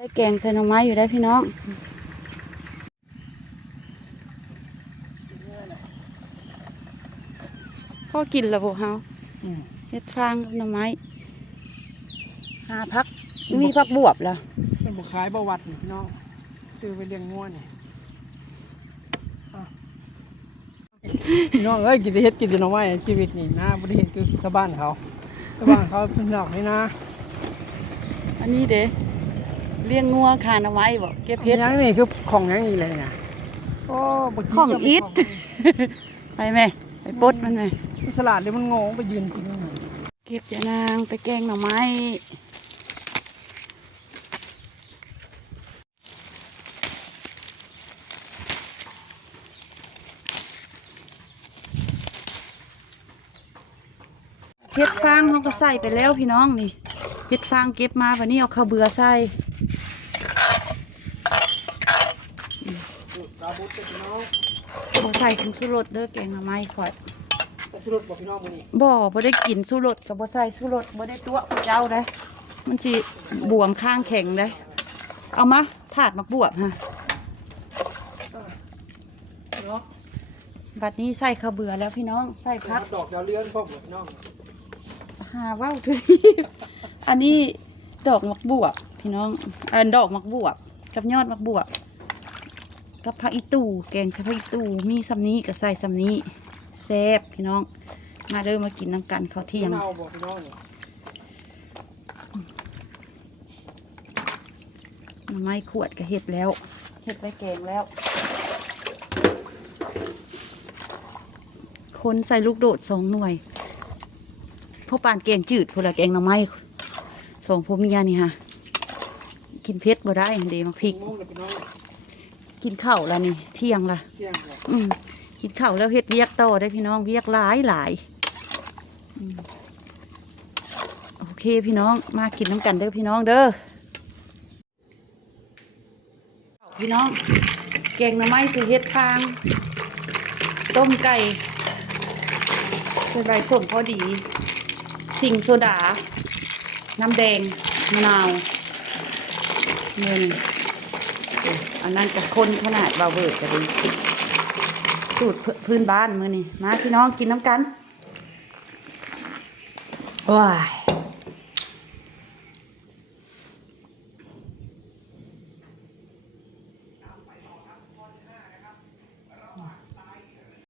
ได้แกงใส่หน่อไม้อยู่ได้พี่น้องพ่อกินแล้วพวกเฮาอืมเฮ็ดฟางกับหน่อไม้หาพักมีพักบวบแล้วเป็นบุคายประวัตินี่พี่น้องซื้อไปเลี้ยงงัวนี่อะพี่น้องเอ้ยกินแต่เฮ็ดกินแต่หน่อไม้ชีวิตนี่นะบ่ได้เฮ็ดคือชาวบ้านเขาชาวบ้านเขาเป็นนอกนี่นะ อันนี้เด้ เลี้ยงงัวคาหน่อไม้บ่เก็บเฮ็ดหยังนี่คือของหยังนี่เลยนะโอ้บ่กินของก็เป็นอิฐของไปแม่ไปปลดมันแม่มันสลัดเดี๋ยวมันงงไปยืนกินนี่หน่อยเก็บยานางไปแกงหน่อไม้เฮ็ดฟางเขาก็ใส่ไปแล้วพี่น้องนี่เฮ็ดฟางเก็บมาวันนี้เอาข้าวเบื่อใส่ สูตรสาบุตพี่น้องบ่ใส่ผงสุรสเด้อแกงหน่อไม้ข่อยไปสรุปบอกพี่น้องมื้อนี้บ่บ่ได้กินสุรสกับบ่ใส่สุรสบ่ได้ตัวผู้เจ้าได้มันสิบวมข้างแข็งได้เอามาถาดมักบวบฮะพี่น้องบัดนี้ใส่ข้าวเบื่อแล้วพี่น้องใส่พักดอกดาวเรืองพร้อมกับพี่น้องหาว่าวทุกทีอันนี้ดอกมักบวบพี่น้องอันดอกมักบวบกับยอดมักบวบ กับผักอีตูแกงใส่ผักอีตูมีสำนี้ก็ใส่สำนี้แซ่บพี่น้อง มาเริ่มมากินน้ำกันข้าวเที่ยงมะนาบอกพี่น้องนี่หน่อไม้ขวดก็เห็ดแล้วเห็ดไว้แกงแล้ว คนใส่ลูกโดดสองหน่วยพ่อปานแกงจืดพวกละแกงหน่อไม้สองพ่อเมียนี่ฮะกินเผ็ดบ่ได้เดมักพริก กินข้าวแล้วนี่ เที่ยงละเที่ยงเลยอืมกินข้าวแล้วเฮ็ดเวียกต่อได้พี่น้องเวียกหลายหลายอืมโอเคพี่น้องมากินน้ำกันเด้อพี่น้องเด้อพี่น้องแกงหน่อไม้ใส่เฮ็ดฟาง ต้มไก่ใส่ใบส้มพอดี สิงโซดา น้ำแดงมะนาวเงิน อันนั้นกับคนขนาดบาเบิร์กก็ดีสูตรพื้นบ้านมือนี่มาพี่น้องกินน้ำกันว้าย